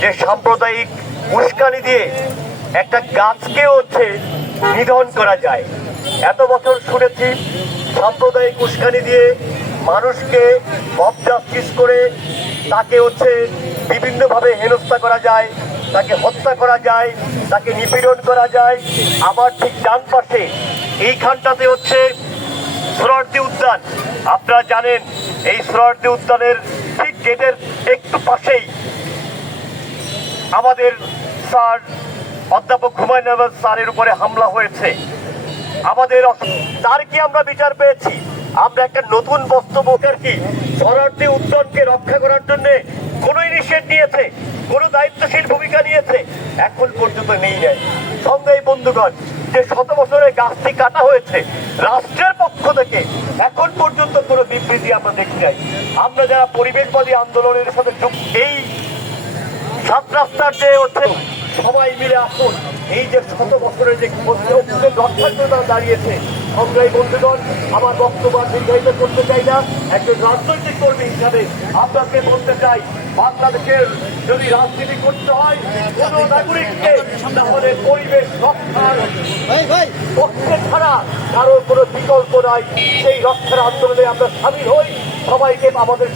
যে সাম্প্রদায়িক উস্কানি দিয়ে একটা গাছকে নিধন করা যায়। এত বছর শুনেছি সাম্প্রদায়িক উস্কানি দিয়ে মানুষকে মব জাস্টিস করে তাকে বিভিন্নভাবে হেনস্থা করা যায়, তাকে হত্যা করা যায়, তাকে নিপীড়ন করা যায়। আবার ঠিক ডান পাশে এইখানটাতে সোহরাওয়ার্দী উদ্যান। আপনারা জানেন এই সোহরাওয়ার্দী উদ্যানের ঠিক গেটের একটু পাশেই আমাদের স্যার অধ্যাপক হুমায়ুন আহমেদ স্যারের উপরে হামলা হয়েছে। তার কি আমরা বিচার পেয়েছি? আমরা একটা নতুন বক্তব্যের কি সোহরাওয়ার্দী উদ্যানকে রক্ষা করার জন্য কোন ইনিশিয়েটিভ নিয়েছে, কোন দায়িত্বশীল ভূমিকা নিয়েছে? এখন পর্যন্ত নেই। সংগ্রামী বন্ধুগণ, যে 100 বছরের গাছটি কাটা হয়েছে রাষ্ট্রের পক্ষ থেকে, এখন পর্যন্ত কোনো বিবৃতি আমরা দেখি নাই। আমরা যারা পরিবেশবাদী আন্দোলনের সাথে যুক্ত, এই 7 রাস্তার যে সবাই মিলে আসুন, এই যে 100 বছরের যে রক্ষার জন্য দাঁড়িয়েছে। সংগ্রামী বন্ধুগণ, আমার বক্তব্য দীর্ঘায়িত করতে চাই না। একজন রাজনৈতিক কর্মী হিসাবে আপনাকে বলতে চাই, বাংলাদেশের যদি রাজনীতি করতে হয় কোন নাগরিককে, তাহলে পরিবেশ রক্ষার পক্ষে ছাড়া কারো কোনো বিকল্প নাই। সেই রক্ষার আন্দোলনে আমরা সামিল হই। সবাইকে আমাদের